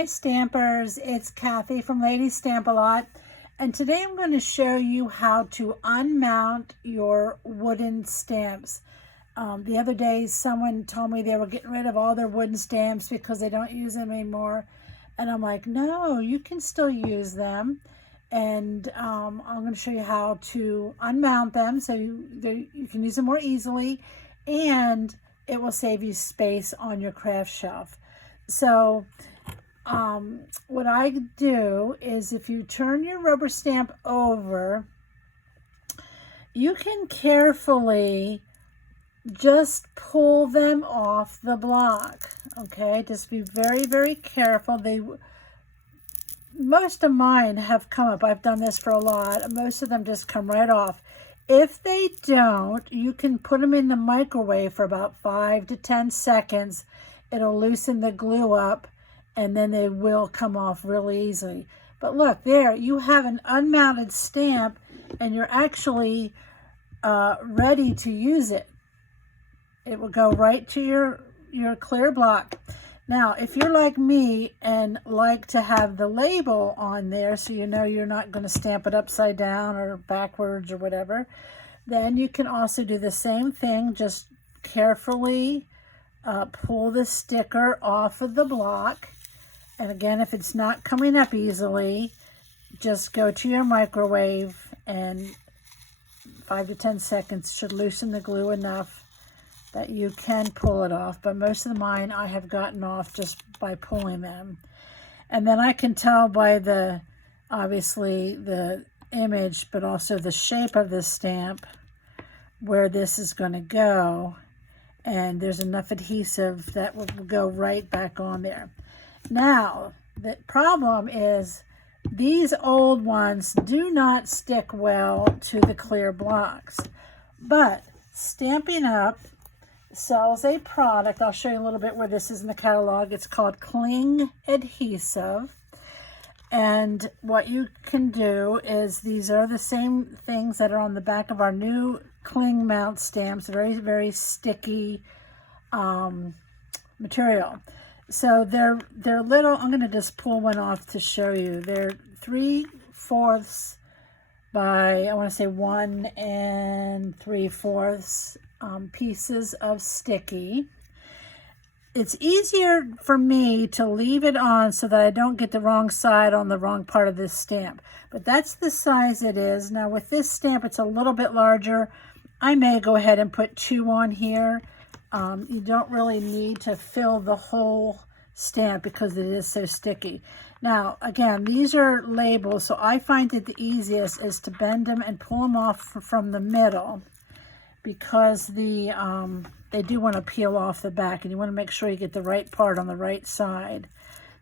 Hi Stampers, it's Kathy from Lady Stamp A Lot, and today I'm going to show you how to unmount your wooden stamps. The other day someone told me they were getting rid of all their wooden stamps because they don't use them anymore, and I'm like, no, you can still use them, and I'm going to show you how to unmount them so you can use them more easily, and it will save you space on your craft shelf. So what I do is, if you turn your rubber stamp over, you can carefully just pull them off the block. Okay, just be very, very careful. Most of mine have come up. I've done this for a lot. Most of them just come right off. If they don't, you can put them in the microwave for about 5 to 10 seconds. It'll loosen the glue up, and then they will come off really easily. But look, there you have an unmounted stamp, and you're actually ready to use it. It will go right to your clear block. Now, if you're like me and like to have the label on there so you know you're not going to stamp it upside down or backwards or whatever, then you can also do the same thing. Just carefully pull the sticker off of the block. And again, if it's not coming up easily, just go to your microwave, and 5 to 10 seconds should loosen the glue enough that you can pull it off. But most of mine I have gotten off just by pulling them. And then I can tell by obviously the image, but also the shape of the stamp, where this is going to go. And there's enough adhesive that will go right back on there. Now, the problem is these old ones do not stick well to the clear blocks. But Stampin' Up! Sells a product. I'll show you a little bit where this is in the catalog. It's called Cling Adhesive. And what you can do is, these are the same things that are on the back of our new Cling Mount stamps. Very, very sticky material. So they're little. I'm going to just pull one off to show you. They're 3/4 by, I want to say 1 3/4 pieces of sticky. It's easier for me to leave it on so that I don't get the wrong side on the wrong part of this stamp. But that's the size it is. Now with this stamp, it's a little bit larger. I may go ahead and put 2 on here. You don't really need to fill the whole stamp because it is so sticky. Now, again, these are labels, so I find it the easiest is to bend them and pull them off from the middle, because they do want to peel off the back, and you want to make sure you get the right part on the right side.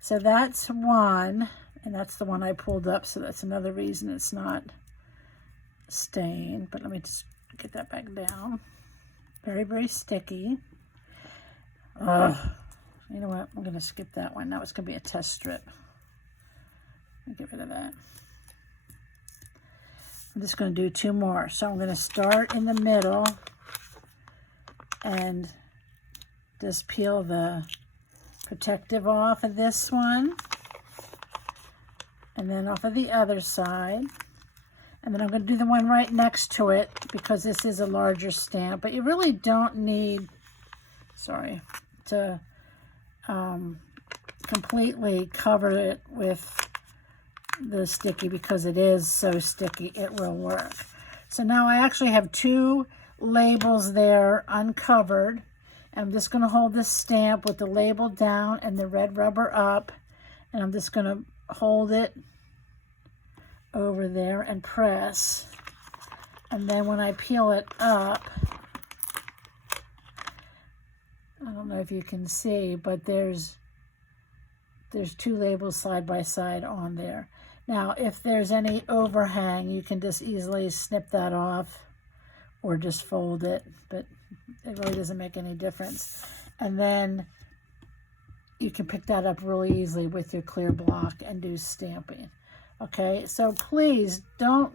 So that's one, and that's the one I pulled up, so that's another reason it's not stained. But let me just get that back down. Very, very sticky. You know what? I'm going to skip that one. Now it's going to be a test strip. I'll get rid of that. I'm just going to do 2 more. So I'm going to start in the middle and just peel the protective off of this one, and then off of the other side. And then I'm going to do the one right next to it because this is a larger stamp. But you really don't need, to completely cover it with the sticky, because it is so sticky it will work. So now I actually have 2 labels there uncovered. I'm just going to hold this stamp with the label down and the red rubber up, and I'm just going to hold it over there and press. And then when I peel it up, I don't know if you can see, but there's 2 labels side by side on there. Now, if there's any overhang, you can just easily snip that off or just fold it, but it really doesn't make any difference. And then you can pick that up really easily with your clear block and do stamping. Okay, so please don't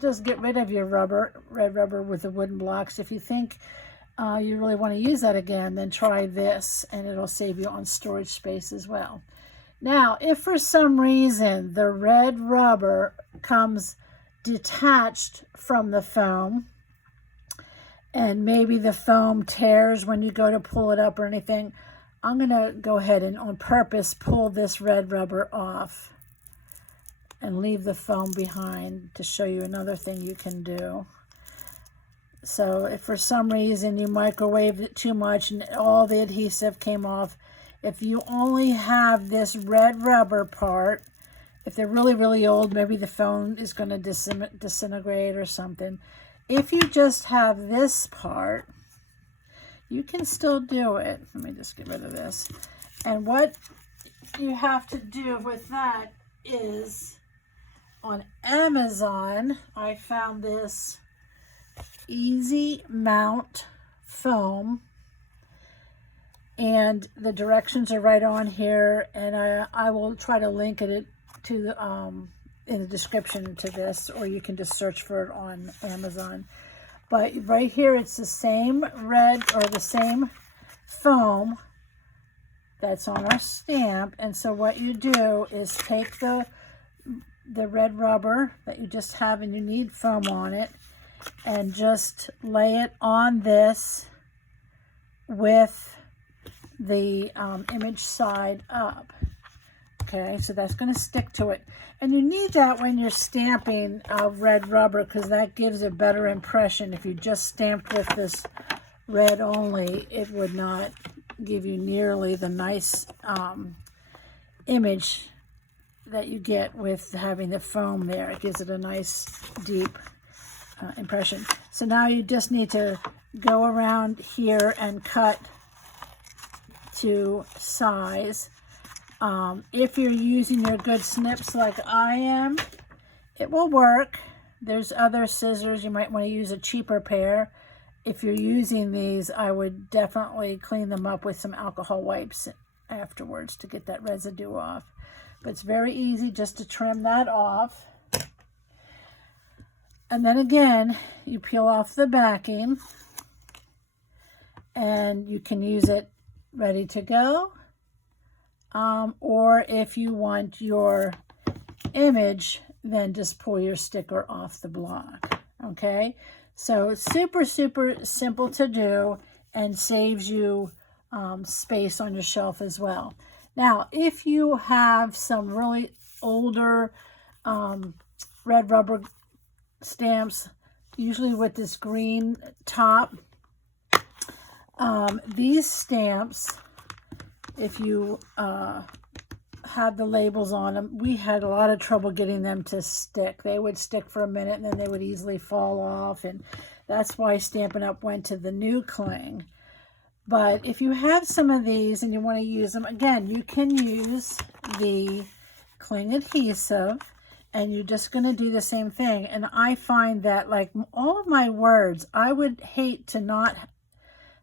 just get rid of your red rubber with the wooden blocks. If you think you really want to use that again, then try this, and it'll save you on storage space as well. Now, if for some reason the red rubber comes detached from the foam, and maybe the foam tears when you go to pull it up or anything, I'm going to go ahead and on purpose pull this red rubber off and leave the foam behind to show you another thing you can do. So if for some reason you microwaved it too much and all the adhesive came off, if you only have this red rubber part, if they're really, really old, maybe the foam is going to disintegrate or something. If you just have this part, you can still do it. Let me just get rid of this. And what you have to do with that is, on Amazon, I found this Easy Mount foam, and the directions are right on here, and I will try to link it to in the description to this, or you can just search for it on Amazon. But right here, it's the same red, or the same foam that's on our stamp. And so what you do is take the red rubber that you just have, and you need foam on it, and just lay it on this with the image side up. Okay, so that's going to stick to it. And you need that when you're stamping red rubber, because that gives a better impression. If you just stamped with this red only, it would not give you nearly the nice image that you get with having the foam there. It gives it a nice deep impression. So now you just need to go around here and cut to size. If you're using your good snips like I am, it will work. There's other scissors. You might want to use a cheaper pair. If you're using these, I would definitely clean them up with some alcohol wipes afterwards to get that residue off. But it's very easy just to trim that off. And then again, you peel off the backing, and you can use it ready to go. Or if you want your image, then just pull your sticker off the block. Okay, so it's super, super simple to do and saves you space on your shelf as well. Now, if you have some really older red rubber stamps, usually with this green top, these stamps, if you have the labels on them, we had a lot of trouble getting them to stick. They would stick for a minute and then they would easily fall off, and that's why Stampin' Up! Went to the new cling. But if you have some of these and you want to use them, again, you can use the cling adhesive, and you're just going to do the same thing. And I find that, like all of my words, I would hate to not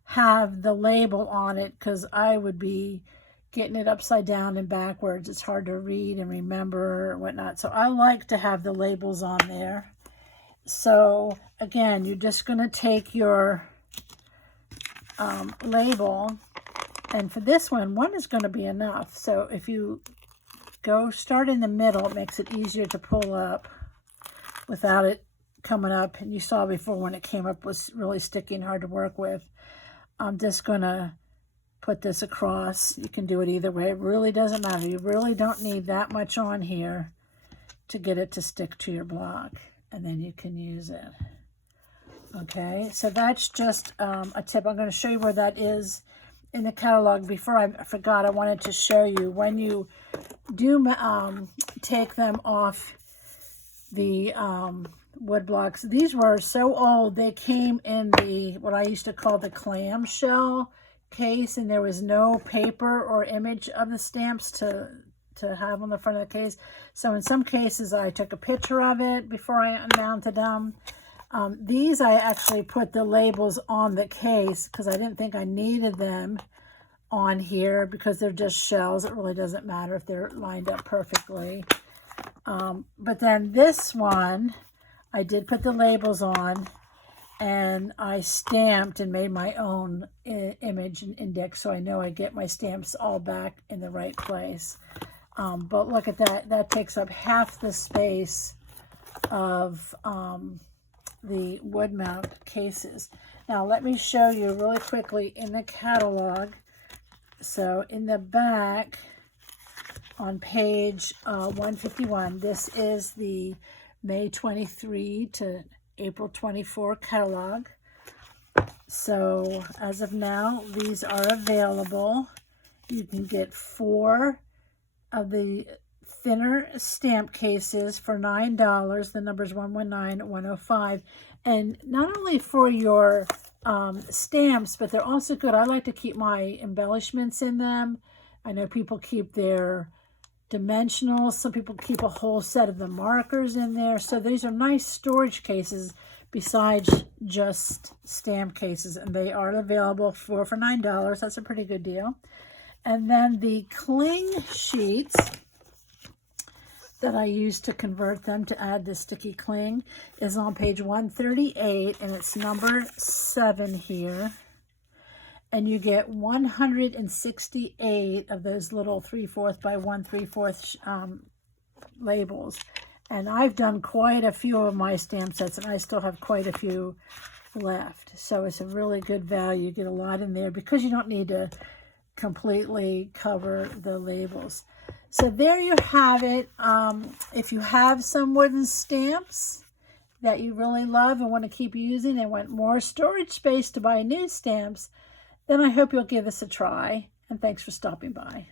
have the label on it, because I would be getting it upside down and backwards. It's hard to read and remember and whatnot. So I like to have the labels on there. So again, you're just going to take your label, and for this one is going to be enough. So if you start in the middle, it makes it easier to pull up without it coming up. And you saw before when it came up was really sticky and hard to work with. I'm just going to put this across. You can do it either way. It really doesn't matter. You really don't need that much on here to get it to stick to your block, and then you can use it. Okay, so that's just a tip. I'm going to show you where that is in the catalog. Before I forgot, I wanted to show you when you do take them off the wood blocks. These were so old, they came in the what I used to call the clamshell case, and there was no paper or image of the stamps to have on the front of the case. So in some cases I took a picture of it before I unmounted them. These I actually put the labels on the case because I didn't think I needed them on here, because they're just shells. It really doesn't matter if they're lined up perfectly. But then this one, I did put the labels on, and I stamped and made my own image and index, so I know I get my stamps all back in the right place. But look at that. That takes up half the space of the wood mount cases. Now let me show you really quickly in the catalog. So in the back on page 151, this is the May 23 to April 24 catalog. So as of now, these are available. You can get 4 of the thinner stamp cases for $9. The number is 119105. And not only for your stamps, but they're also good. I like to keep my embellishments in them. I know people keep their dimensionals. Some people keep a whole set of the markers in there. So these are nice storage cases besides just stamp cases. And they are available for $9. That's a pretty good deal. And then the cling sheets that I use to convert them to add the sticky cling is on page 138, and it's numbered 7 here. And you get 168 of those little 3/4 by 1/3 labels. And I've done quite a few of my stamp sets, and I still have quite a few left. So it's a really good value. You get a lot in there because you don't need to completely cover the labels. So there you have it. If you have some wooden stamps that you really love and want to keep using and want more storage space to buy new stamps, then I hope you'll give this a try. And thanks for stopping by.